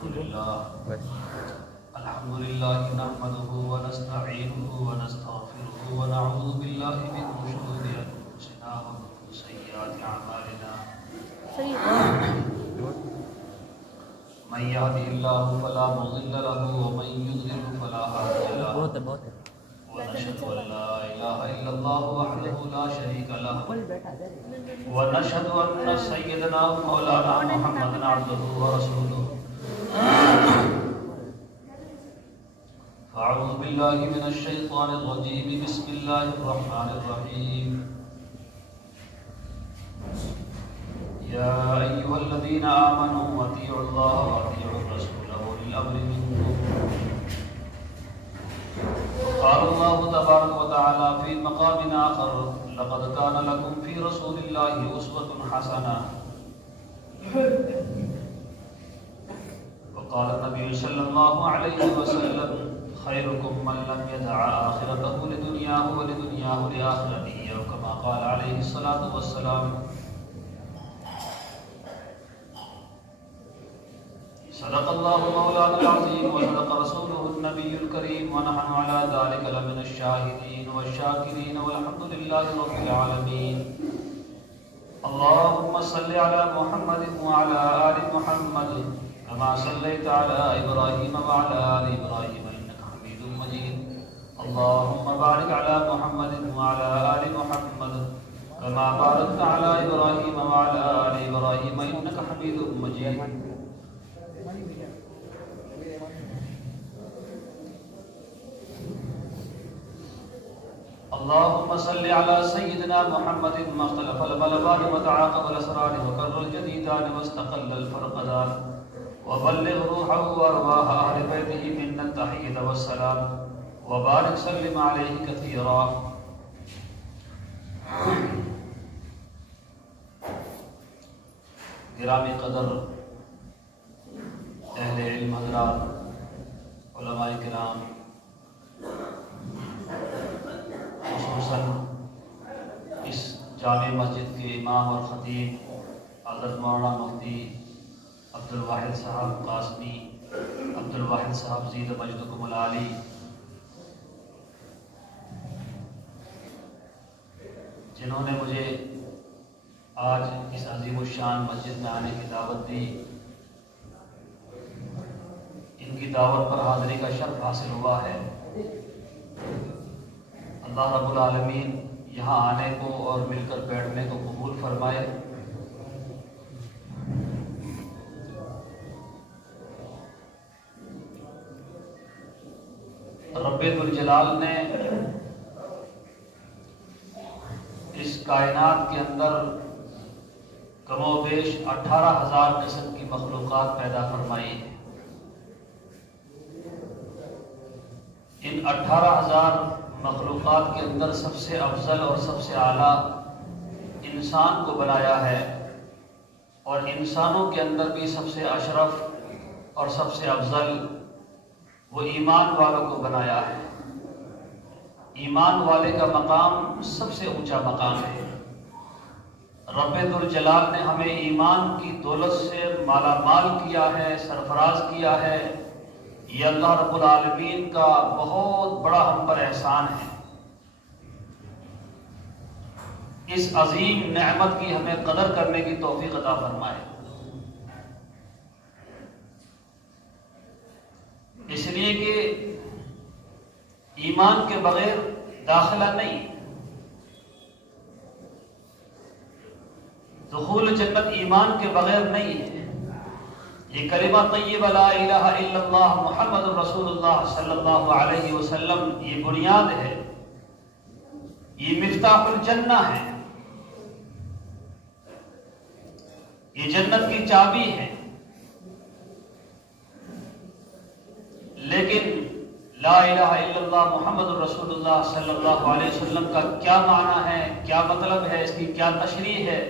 الحمد لله نحمده ونستعينه ونستغفره ونعوذ بالله من شرور أنفسنا ومن سيئات أعمالنا من يهده الله فلا مضل له ومن يضلل فلا هادي له ونشهد أن لا إله إلا الله وحده لا شريك له ونشهد أن سيدنا مولانا محمدا عبده ورسوله أعوذ بالله من الشيطان الرجيم بسم الله الرحمن الرحيم يا أيها الذين آمنوا أطيعوا الله وأطيعوا الرسول وأولي الأمر منكم قال الله تبارك وتعالى في مقام آخر لقد كان لكم في رسول الله أسوة حسنة وقال النبي صلى الله عليه وسلم خيركم من لم يدع آخرته لدنياه ولدنياه لآخرته أو كما قال عليه الصلاة والسلام صدق الله مولانا العظيم وصدق رسوله النبي الكريم ونحن على ذلك لمن الشاهدين والشاكرين والحمد لله رب العالمين اللهم صل على محمد وعلى آل محمد كما صليت على إبراهيم وعلى آل إبراهيم إنك حميد مجيد اللهم بارك على محمد وعلى آل محمد كما باركت على إبراهيم وعلى آل إبراهيم إنك حميد مجيد اللهم صل على سيدنا محمد ما اختلف الملبان وتعاقب الأسرار وكر الجديدان واستقل الفرقدان وبلغ روحه وأرواح أهل بيته منا التحية والسلام وبارك سلم عليه كثيرا گرامی قدر اہل علم حضرات علماء کرام خصوصاً اس جامع مسجد کے امام اور خطیب حضرت مولانا مفتی عبدالواحد صاحب قاسمی عبدالواحد صاحب زید مجدکم العالی جنہوں نے مجھے آج اس عظیم الشان مسجد میں آنے کی دعوت دی، ان کی دعوت پر حاضری کا شرف حاصل ہوا ہے۔ اللہ رب العالمین یہاں آنے کو اور مل کر بیٹھنے کو قبول فرمائے۔ رب ذوالجلال نے اس کائنات کے اندر کم و بیش 18,000 قسم کی مخلوقات پیدا فرمائی ہیں۔ ان 18,000 مخلوقات کے اندر سب سے افضل اور سب سے اعلیٰ انسان کو بنایا ہے، اور انسانوں کے اندر بھی سب سے اشرف اور سب سے افضل وہ ایمان والوں کو بنایا ہے۔ ایمان والے کا مقام سب سے اونچا مقام ہے۔ رب ذوالجلال نے ہمیں ایمان کی دولت سے مالا مال کیا ہے، سرفراز کیا ہے۔ یہ اللہ رب العالمین کا بہت بڑا ہم پر احسان ہے۔ اس عظیم نعمت کی ہمیں قدر کرنے کی توفیق عطا فرمائے۔ اس لیے کہ ایمان کے بغیر داخلہ نہیں، دخول جنت ایمان کے بغیر نہیں ہے۔ یہ کلمہ طیبہ لا الہ الا اللہ محمد رسول اللہ صلی اللہ علیہ وسلم یہ بنیاد ہے، یہ مفتاح الجنہ ہے، یہ جنت کی چابی ہے۔ لیکن لا الہ الا اللہ محمد رسول اللہ صلی اللہ علیہ وسلم کا کیا معنی ہے، کیا مطلب ہے، اس کی کیا تشریح ہے؟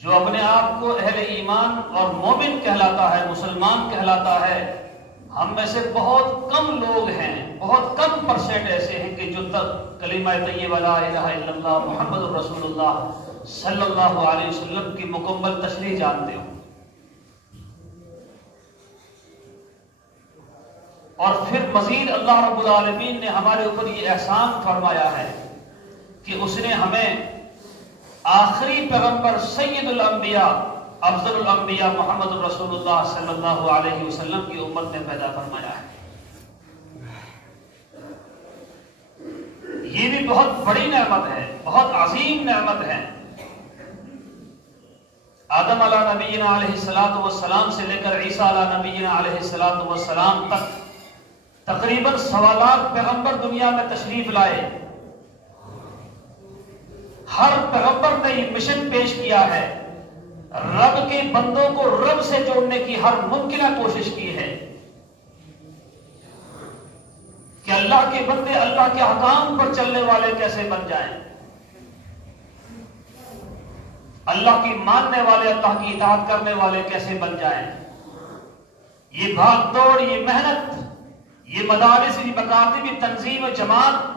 جو اپنے آپ کو اہل ایمان اور مومن کہلاتا ہے، مسلمان کہلاتا ہے، ہم میں سے بہت کم لوگ ہیں، بہت کم پرسنٹ ایسے ہیں کہ جو کلمہ طیبہ لا الہ الا اللہ محمد رسول اللہ صلی اللہ علیہ وسلم کی مکمل تشریح جانتے ہوں۔ اور پھر مزید اللہ رب العالمین نے ہمارے اوپر یہ احسان فرمایا ہے کہ اس نے ہمیں آخری پیغمبر سید الانبیاء افضل الانبیاء محمد رسول اللہ صلی اللہ علیہ وسلم کی امت میں پیدا فرمایا ہے۔ یہ بھی بہت بڑی نعمت ہے، بہت عظیم نعمت ہے۔ آدم علیہ نبینا علیہ الصلوۃ والسلام سے لے کر عیسیٰ علیہ نبینا علیہ الصلوۃ والسلام تک تقریباً 1.25 لاکھ پیغمبر دنیا میں تشریف لائے۔ ہر پیغمبر نے یہ مشن پیش کیا ہے، رب کے بندوں کو رب سے جوڑنے کی ہر ممکنہ کوشش کی ہے کہ اللہ کے بندے اللہ کے احکام پر چلنے والے کیسے بن جائیں، اللہ کی ماننے والے، اللہ کی اطاعت کرنے والے کیسے بن جائیں۔ یہ بھاگ دوڑ، یہ محنت، یہ مدارس، یہ مکاتب، یہ تنظیم و جماعت،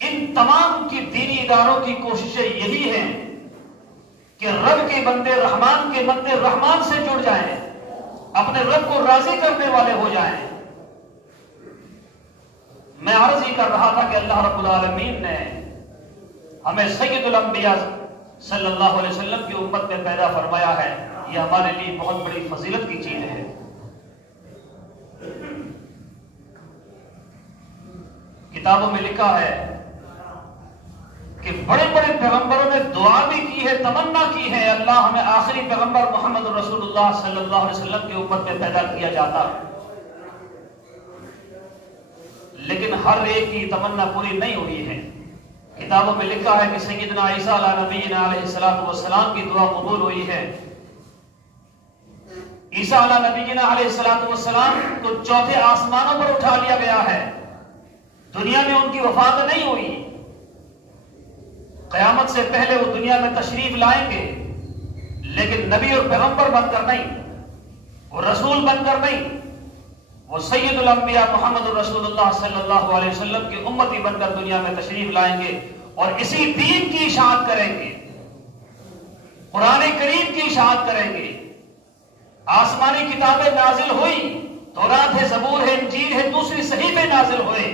ان تمام کی دینی اداروں کی کوششیں یہی ہیں کہ رب کے بندے، رحمان کے بندے رحمان سے جڑ جائیں، اپنے رب کو راضی کرنے والے ہو جائیں۔ میں عرض ہی کر رہا تھا کہ اللہ رب العالمین نے ہمیں سید الانبیاء صلی اللہ علیہ وسلم کی امت میں پیدا فرمایا ہے، یہ ہمارے لیے بہت بڑی فضیلت کی چیز ہے۔ کتابوں میں لکھا ہے کہ بڑے بڑے پیغمبروں نے دعا بھی کی ہے، تمنا کی ہے، اللہ ہمیں آخری پیغمبر محمد رسول اللہ صلی اللہ علیہ وسلم کی امت میں پیدا کیا جاتا، لیکن ہر ایک کی تمنا پوری نہیں ہوئی ہے۔ کتابوں میں لکھا ہے کہ سیدنا عیسیٰ علیہ نبینا علیہ الصلوۃ والسلام کی دعا قبول ہوئی ہے۔ عیسیٰ علیہ نبینا علیہ الصلوۃ والسلام کو چوتھے آسمانوں پر اٹھا لیا گیا ہے، دنیا میں ان کی وفات نہیں ہوئی۔ قیامت سے پہلے وہ دنیا میں تشریف لائیں گے، لیکن نبی اور پیغمبر بن کر نہیں، وہ رسول بن کر نہیں، وہ سید الانبیاء محمد رسول اللہ صلی اللہ علیہ وسلم کی امتی بن کر دنیا میں تشریف لائیں گے اور اسی دین کی اشاعت کریں گے، قرآن کریم کی اشاعت کریں گے۔ آسمانی کتابیں نازل ہوئی، تورات ہے، زبور ہے، انجیل ہے، دوسری صحیفے نازل ہوئے،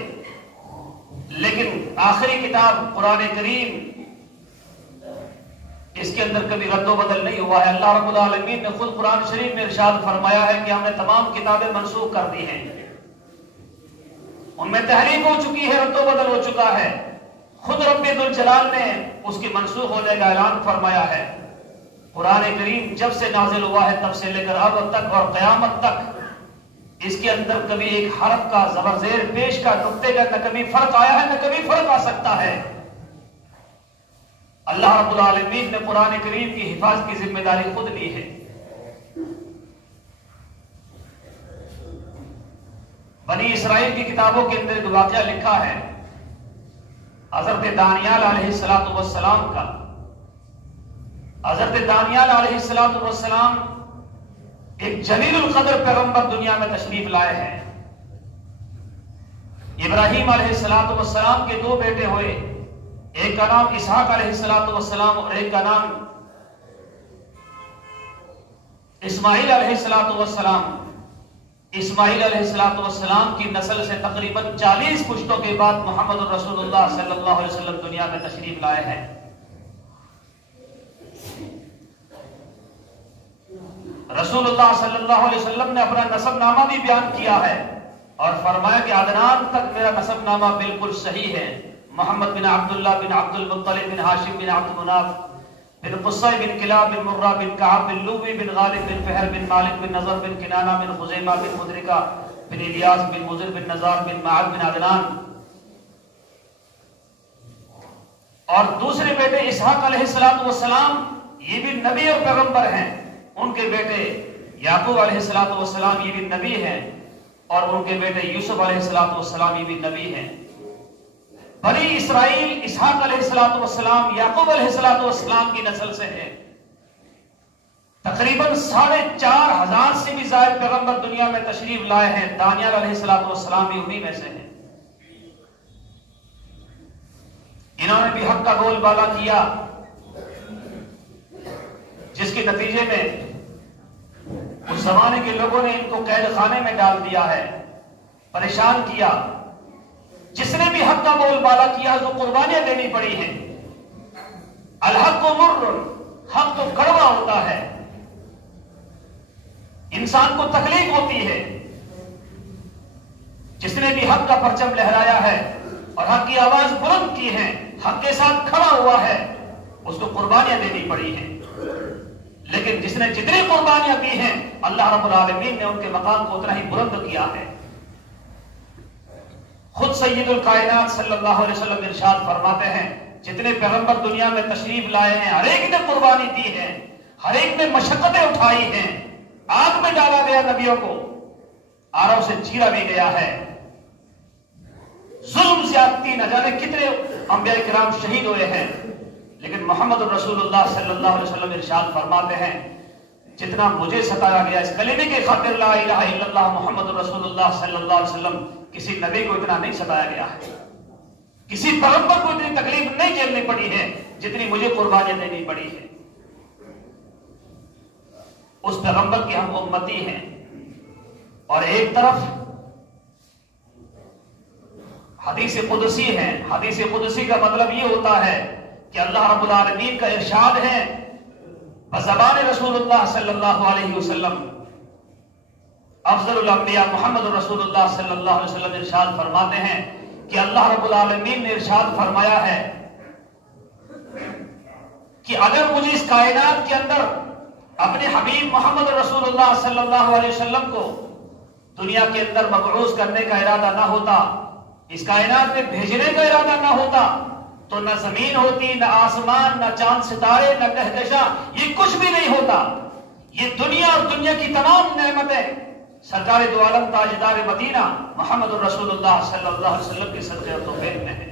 لیکن آخری کتاب قرآن کریم، اس کے اندر کبھی رد و بدل نہیں ہوا ہے۔ اللہ رب العالمین نے خود قرآن شریف میں ارشاد فرمایا ہے کہ ہم نے تمام کتابیں منسوخ کر دی ہیں، ان میں تحریف ہو چکی ہے، رد و بدل ہو چکا ہے۔ خود رب ذوالجلال نے اس کی منسوخ ہونے کا اعلان فرمایا ہے۔ قرآن کریم جب سے نازل ہوا ہے تب سے لے کر اب تک اور قیامت تک اس کے اندر کبھی ایک حرف کا، زبر زیر پیش کا، نقطے کا نہ کبھی فرق آیا ہے، نہ کبھی فرق آ سکتا ہے۔ اللہ رب العالمین نے قرآن کریم کی حفاظت کی ذمہ داری خود لی ہے۔ بنی اسرائیل کی کتابوں کے اندر ایک واقعہ لکھا ہے حضرت دانیال علیہ الصلوۃ والسلام کا۔ حضرت دانیال علیہ الصلوۃ والسلام ایک جلیل القدر پیغمبر دنیا میں تشریف لائے ہیں۔ ابراہیم علیہ الصلوۃ والسلام کے 2 بیٹے ہوئے، ایک کا نام اسحاق علیہ الصلوۃ والسلام اور ایک کا نام اسماعیل علیہ الصلوۃ والسلام۔ اسماعیل علیہ الصلوۃ والسلام کی نسل سے تقریباً 40 پشتوں کے بعد محمد رسول اللہ صلی اللہ علیہ وسلم دنیا میں تشریف لائے ہیں۔ رسول اللہ صلی اللہ علیہ وسلم نے اپنا نسب نامہ بھی بیان کیا ہے اور فرمایا کہ عدنان تک میرا نسب نامہ بالکل صحیح ہے۔ محمد بن عبداللہ بن عبد المطلب بن ہاشم بن عبد مناف بن قصی بن کلاب بن مرہ بن کعب بن لوی بن غالب بن فہر بن مالک بن نضر بن کنانہ بن خزیمہ بن مدرکہ بن الیاس بن مضر بن نزار بن معد بن عدنان۔ اور دوسرے بیٹے اسحاق علیہ الصلوۃ والسلام، یہ بھی نبی اور پیغمبر ہیں۔ ان کے بیٹے یعقوب علیہ الصلوۃ والسلام یہ بھی نبی ہیں، اور ان کے بیٹے یوسف علیہ الصلوۃ والسلام یہ بھی نبی ہیں۔ بنی اسرائیل اسحاق علیہ الصلوۃ والسلام، یعقوب علیہ الصلوۃ والسلام کی نسل سے ہیں۔ تقریباً 4,500 سے بھی زائد پیغمبر دنیا میں تشریف لائے ہیں۔ دانیال علیہ الصلوۃ والسلام بھی انہی میں سے ہیں۔ انہوں نے بھی حق کا بول بالا کیا، جس کے نتیجے میں اس زمانے کے لوگوں نے ان کو قید خانے میں ڈال دیا ہے، پریشان کیا۔ جس نے بھی حق کا بول بالا کیا تو قربانیاں دینی پڑی ہیں۔ الحق مر، حق تو کڑوا ہوتا ہے، انسان کو تکلیف ہوتی ہے۔ جس نے بھی حق کا پرچم لہرایا ہے اور حق کی آواز بلند کی ہے، حق کے ساتھ کھڑا ہوا ہے، اس کو قربانیاں دینی پڑی ہیں۔ لیکن جس نے جتنی قربانیاں دی ہیں، اللہ رب العالمین نے ان کے مقام کو اتنا ہی بلند کیا ہے۔ خود سید الکائنات صلی اللہ علیہ وسلم ارشاد فرماتے ہیں، جتنے پیغمبر دنیا میں تشریف لائے ہیں، ہر ایک نے قربانی دی ہے، ہر ایک نے مشقتیں اٹھائی ہیں۔ آگ میں ڈالا گیا نبیوں کو، آرو سے چیرا بھی گیا ہے، ظلم زیادتی نہ جانے کتنے انبیاء کرام شہید ہوئے ہیں، لیکن محمد رسول اللہ صلی اللہ علیہ وسلم ارشاد فرماتے ہیں، جتنا مجھے ستایا گیا اس کلمے کے خاطر لا الہ الا اللہ محمد رسول اللہ صلی اللہ علیہ وسلم، کسی نبی کو اتنا نہیں ستایا گیا ہے، کسی پیغمبر کو اتنی تکلیف نہیں جھیلنی پڑی ہے جتنی مجھے قربانیاں دینی پڑی ہے۔ اس پیغمبر کی ہم امتی ہیں، اور ایک طرف حدیث قدسی ہے۔ حدیث قدسی کا مطلب یہ ہوتا ہے کہ اللہ رب العالمین کا ارشاد ہے بزبان رسول اللہ صلی اللہ علیہ وسلم، افضل الانبیاء محمد رسول اللہ صلی اللہ علیہ وسلم ارشاد فرماتے ہیں کہ اللہ رب العالمین نے ارشاد فرمایا ہے کہ اگر مجھے اس کائنات کے اندر اپنے حبیب محمد رسول اللہ صلی اللہ علیہ وسلم کو دنیا کے اندر مبعوث کرنے کا ارادہ نہ ہوتا، اس کائنات میں بھیجنے کا ارادہ نہ ہوتا، تو نہ زمین ہوتی، نہ آسمان، نہ چاند ستارے، نہ کہکشاں، یہ کچھ بھی نہیں ہوتا۔ یہ دنیا اور دنیا کی تمام نعمتیں سرکار دو عالم تاجدار مدینہ محمد رسول اللہ صلی اللہ علیہ وسلم کے صدقے اور توفیق میں ہے۔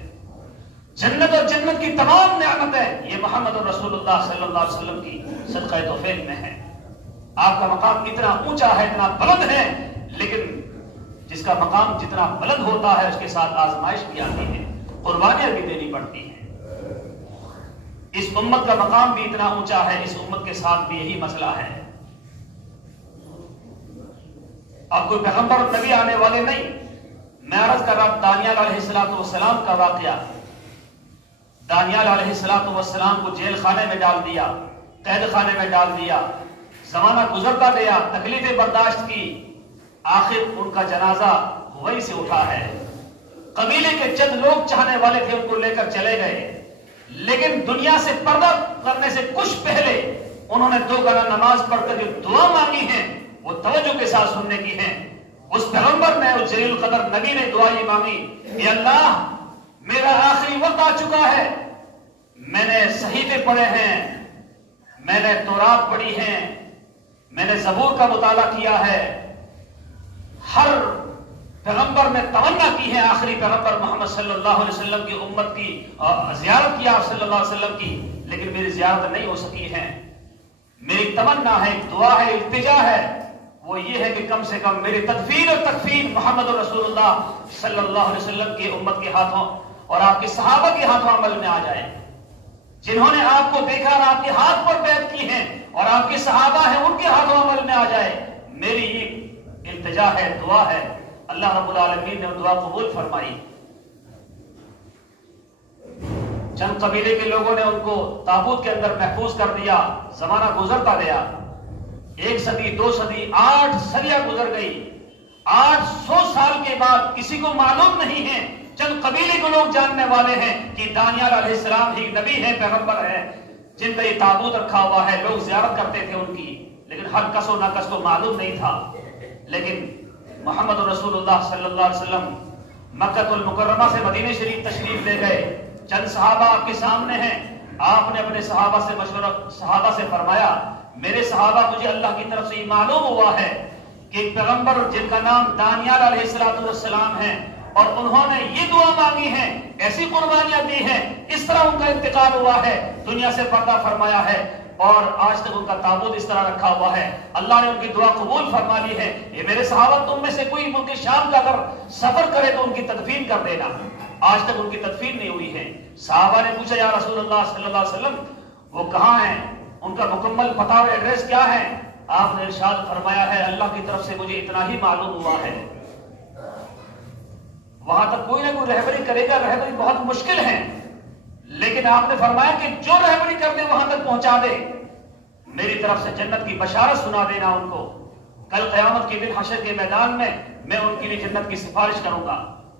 جنت اور جنت کی تمام نعمتیں یہ محمد رسول اللہ صلی اللہ علیہ وسلم کی صدقہ توفیق میں ہے۔ آپ کا مقام اتنا اونچا ہے، اتنا بلند ہے، لیکن جس کا مقام جتنا بلند ہوتا ہے اس کے ساتھ آزمائش بھی آتی ہے، قربانیاں بھی دینی پڑتی ہیں۔ اس امت کا مقام بھی اتنا اونچا ہے، اس امت کے ساتھ بھی یہی مسئلہ ہے۔ اب کوئی پیغمبر اور نبی آنے والے نہیں۔ میں عرض کر رہا دانیال علیہ السلام کا واقعہ۔ دانیال علیہ السلام کو جیل خانے میں ڈال دیا، قید خانے میں ڈال دیا، زمانہ گزرتا گیا، تکلیفیں برداشت کی، آخر ان کا جنازہ وہیں سے اٹھا ہے۔ قبیلے کے چند لوگ چاہنے والے تھے ان کو لے کر چلے گئے، لیکن دنیا سے پردہ کرنے سے کچھ پہلے انہوں نے 2 گنا نماز پڑھ کر جو دعا مانگی ہے وہ توجہ کے ساتھ سننے کی ہے۔ اس پیغمبر نے، اس جلیل القدر نبی نے دعا یہ مانگی، اے اللہ میرا آخری وقت آ چکا ہے، میں نے صحیفے پڑھے ہیں، میں نے تورات پڑھی ہیں، میں نے زبور کا مطالعہ کیا ہے۔ ہر پیغمبر نے تمنا کی ہے آخری پیغمبر محمد صلی اللہ علیہ وسلم کی امت کی زیارت کیا صلی اللہ علیہ وسلم کی، لیکن میری زیارت نہیں ہو سکی ہے۔ میری تمنا ہے، ایک دعا ہے، التجا ہے، وہ یہ ہے کہ کم سے کم میری تدفین اور تکفین محمد رسول اللہ صلی اللہ علیہ وسلم کی امت کے ہاتھوں اور آپ کے صحابہ کے ہاتھوں عمل میں آ جائے۔ جنہوں نے آپ کو دیکھا اور آپ کے ہاتھ پر بیعت کی ہیں اور آپ کے صحابہ ہیں ان کے ہاتھوں عمل میں آ جائے، میری یہ التجا ہے، دعا ہے۔ اللہ رب العالمین نے دعا قبول فرمائی۔ چند قبیلے کے لوگوں نے ان کو تابوت کے اندر محفوظ کر دیا، زمانہ گزرتا گیا، 1 صدی 2 صدی 8 صدیاں گزر گئی۔ 800 سال کے بعد کسی کو معلوم نہیں ہے، چند قبیلے کو لوگ جاننے والے ہیں کہ دانیال علیہ السلام ہی نبی ہے، پیغمبر ہے، جن کا یہ تابوت رکھا ہوا ہے، لوگ زیارت کرتے تھے ان کی، لیکن ہر کس و ناکس کو معلوم نہیں تھا۔ لیکن محمد رسول اللہ صلی اللہ علیہ وسلم مکہ المکرمہ سے مدینہ شریف تشریف لے گئے۔ چند صحابہ آپ کے سامنے ہیں، آپ نے اپنے صحابہ سے مشورہ، صحابہ سے فرمایا، میرے صحابہ مجھے اللہ کی طرف سے یہ معلوم ہوا ہے کہ ایک پیغمبر جن کا نام دانیال علیہ السلام ہے اور انہوں نے یہ دعا مانگی ہے، ایسی قربانیاں دی ہیں، اس طرح ان کا انتقال ہوا ہے، دنیا سے پردہ فرمایا ہے اور آج تک ان کا تابوت اس طرح رکھا ہوا ہے۔ اللہ نے ان کی دعا قبول فرما لی ہے۔ یہ میرے صحابہ تم میں سے کوئی ملک شام کا اگر سفر کرے تو ان کی تدفین کر دینا۔ آج تک ان کی تدفین نہیں ہوئی ہے۔ صحابہ نے پوچھا یا رسول اللہ صلی اللہ علیہ وسلم وہ کہاں ہیں؟ ان کا مکمل پتہ اور ایڈریس کیا ہے؟ آپ نے ارشاد فرمایا ہے اللہ کی طرف سے مجھے اتنا ہی معلوم ہوا ہے۔ وہاں تک کوئی نہ کوئی رہبری کرے گا، رہبری بہت مشکل ہے، لیکن آپ نے فرمایا کہ جو رہبری کر دے وہاں تک پہنچا دے، میری طرف سے جنت کی بشارت سنا دینا ان کو۔ کل قیامت کے دن حشر کے میدان میں میں ان کے لیے جنت کی سفارش کروں گا۔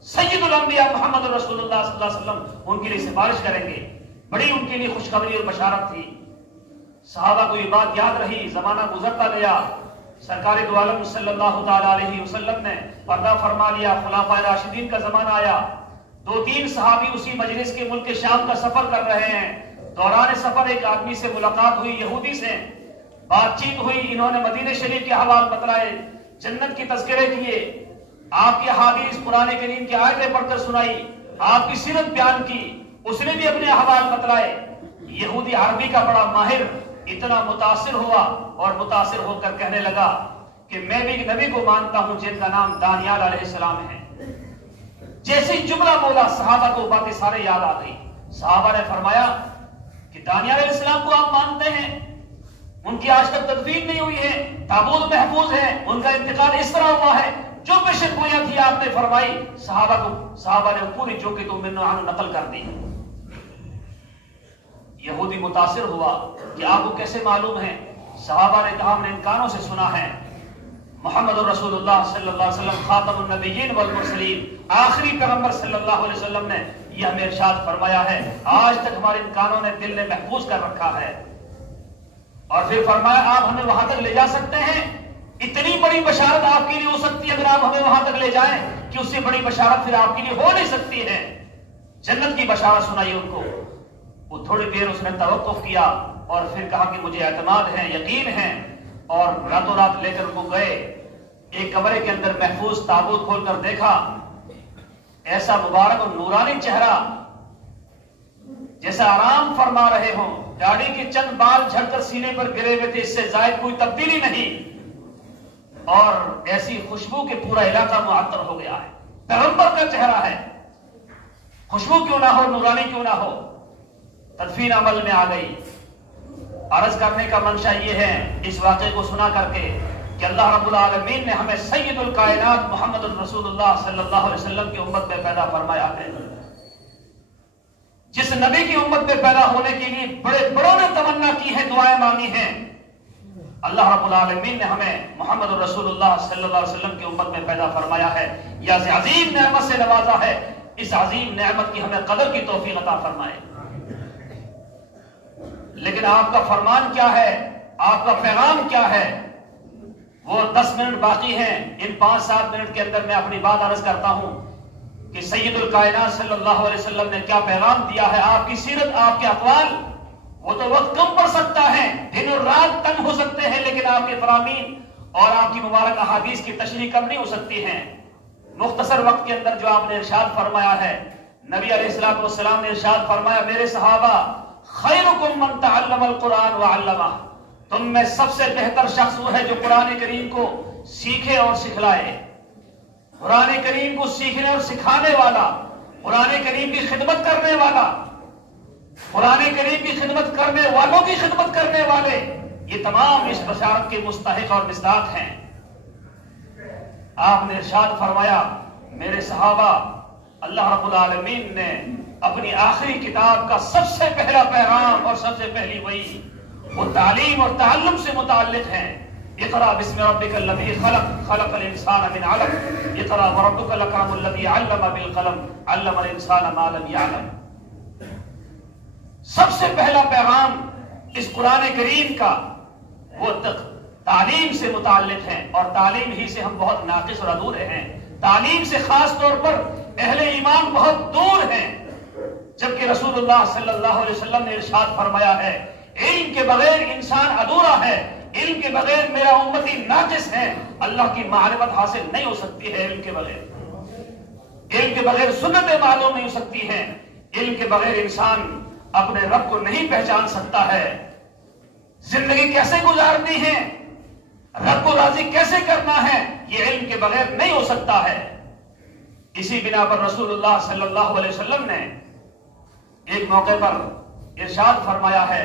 سید الانبیاء محمد رسول اللہ صلی اللہ علیہ وسلم ان کے لیے سفارش کریں گے۔ بڑی ان کے لیے خوشخبری اور بشارت تھی۔ صحابہ کو یہ بات یاد رہی، زمانہ گزرتا گیا، سرکار دو عالم صلی اللہ تعالی علیہ وسلم نے پردہ فرما لیا، خلفائے راشدین کا زمانہ آیا۔ 2-3 صحابی اسی مجلس کے ملک شام کا سفر کر رہے ہیں۔ دوران سفر ایک آدمی سے ملاقات ہوئی، یہودی سے بات چیت ہوئی، انہوں نے مدینہ شریف کے احوال بتلائے، جنت کی تذکرے کیے، آپ کی حدیث قرآن کریم کی آیتیں پڑھ کر سنائی، آپ کی سیرت بیان کی، اس نے بھی اپنے احوال بتلائے۔ یہودی عربی کا بڑا ماہر اتنا متاثر ہوا اور متاثر ہو کر کہنے لگا کہ میں بھی نبی کو مانتا ہوں جن کا نام دانیال علیہ السلام ہے۔ جیسے ہی جملہ بولا صحابہ کو باتیں سارے یاد آ گئی۔ صحابہ نے فرمایا کہ دانیال علیہ السلام کو آپ مانتے ہیں؟ ان کی آج تک تدفین نہیں ہوئی ہے، تابوت محفوظ ہے، ان کا انتقال اس طرح ہوا ہے، جو پیشن گوئیاں تھی آپ نے فرمائی۔ صحابہ نے پوری جو کہ تم منو عنہ نقل کر دی۔ یہودی متاثر ہوا کہ آپ کو کیسے معلوم ہے؟ صحابہ نے کہا ہم نے ان کانوں سے سنا ہے، محمد رسول اللہ صلی اللہ علیہ وسلم خاتم النبیین والمرسلین، آخری پیغمبر صلی اللہ علیہ وسلم نے یہ ہمیں ارشاد فرمایا ہے، آج تک ہمارے ان کانوں نے دل نے محفوظ کر رکھا ہے۔ اور پھر فرمایا آپ ہمیں وہاں تک لے جا سکتے ہیں؟ اتنی بڑی بشارت آپ کے لیے ہو سکتی ہے اگر آپ ہمیں وہاں تک لے جائیں کہ اس سے بڑی بشارت پھر آپ کے لیے ہو نہیں سکتی ہے۔ جنت کی بشارت سنائی ان کو۔ وہ تھوڑی دیر اس نے توقف کیا اور پھر کہا کہ مجھے اعتماد ہے، یقین ہے، اور راتوں رات لے کر وہ گئے۔ ایک کمرے کے اندر محفوظ تابوت کھول کر دیکھا، ایسا مبارک اور نورانی چہرہ جیسا آرام فرما رہے ہوں، داڑھی کے چند بال جھڑ کر سینے پر گرے ہوئے تھے، اس سے زائد کوئی تبدیلی نہیں، اور ایسی خوشبو کہ پورا علاقہ معطر ہو گیا ہے۔ پیغمبر کا چہرہ ہے، خوشبو کیوں نہ ہو، نورانی کیوں نہ ہو۔ تدفین عمل میں آ گئی۔ عرض کرنے کا منشا یہ ہے اس واقعے کو سنا کر کے کہ اللہ رب العالمین نے ہمیں سید الکائنات محمد رسول اللہ صلی اللہ علیہ وسلم کی امت میں پیدا فرمایا ہے۔ جس نبی کی امت میں پیدا ہونے کے لیے بڑے بڑوں نے تمنا کی ہے، دعائیں مانگی ہیں، اللہ رب العالمین نے ہمیں محمد رسول اللہ صلی اللہ علیہ وسلم کی امت میں پیدا فرمایا ہے، یا عظیم نعمت سے نوازا ہے۔ اس عظیم نعمت کی ہمیں قدر کی توفیق عطا فرمائے۔ لیکن آپ کا فرمان کیا ہے، آپ کا پیغام کیا ہے؟ وہ 10 منٹ باقی ہیں، ان 5-7 منٹ کے اندر میں اپنی بات عرض کرتا ہوں کہ سید الکائنات صلی اللہ علیہ وسلم نے کیا پیغام دیا ہے۔ آپ کی سیرت، آپ کے اقوال، وہ تو وقت کم پڑ سکتا ہے، دن اور رات تنگ ہو سکتے ہیں، لیکن آپ کے فرامین اور آپ کی مبارک احادیث کی تشریح کم نہیں ہو سکتی ہیں۔ مختصر وقت کے اندر جو آپ نے ارشاد فرمایا ہے، نبی علیہ السلام نے ارشاد فرمایا میرے صحابہ خیرکم من تعلم القرآن وعلمہ، تم میں سب سے بہتر شخص وہ ہے جو قرآن کریم کو سیکھے اور سکھلائے۔ قرآن کریم کو سیکھنے اور سکھانے والا، قرآن کریم کی خدمت کرنے والا، قرآن کریم کی خدمت کرنے والوں کی خدمت کرنے والے، یہ تمام اس بشارت کے مستحق اور مصداق ہیں۔ آپ نے ارشاد فرمایا میرے صحابہ، اللہ رب العالمین نے اپنی آخری کتاب کا سب سے پہلا پیغام اور سب سے پہلی وحی وہ تعلیم اور تعلم سے متعلق ہے۔ اقرأ بسم ربک الذی خلق، خلق الانسان من علق، اقرأ وربک الاکرم الذی علم بالقلم، علم الانسان ما لم یعلم۔ سب سے پہلا پیغام اس قرآن کریم کا وہ تعلیم سے متعلق ہے، اور تعلیم ہی سے ہم بہت ناقص اور ادھورے ہیں۔ تعلیم سے خاص طور پر اہل ایمان بہت دور ہیں، جبکہ رسول اللہ صلی اللہ علیہ وسلم نے ارشاد فرمایا ہے علم کے بغیر انسان ادھورا ہے، علم کے بغیر میرا امتی ناقص ہے، اللہ کی معرفت حاصل نہیں ہو سکتی ہے علم کے بغیر، علم کے بغیر سنتیں معلوم نہیں ہو سکتی ہیں، علم کے بغیر انسان اپنے رب کو نہیں پہچان سکتا ہے، زندگی کیسے گزارنی ہے، رب کو راضی کیسے کرنا ہے، یہ علم کے بغیر نہیں ہو سکتا ہے۔ اسی بنا پر رسول اللہ صلی اللہ علیہ وسلم نے ایک موقع پر ارشاد فرمایا ہے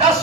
10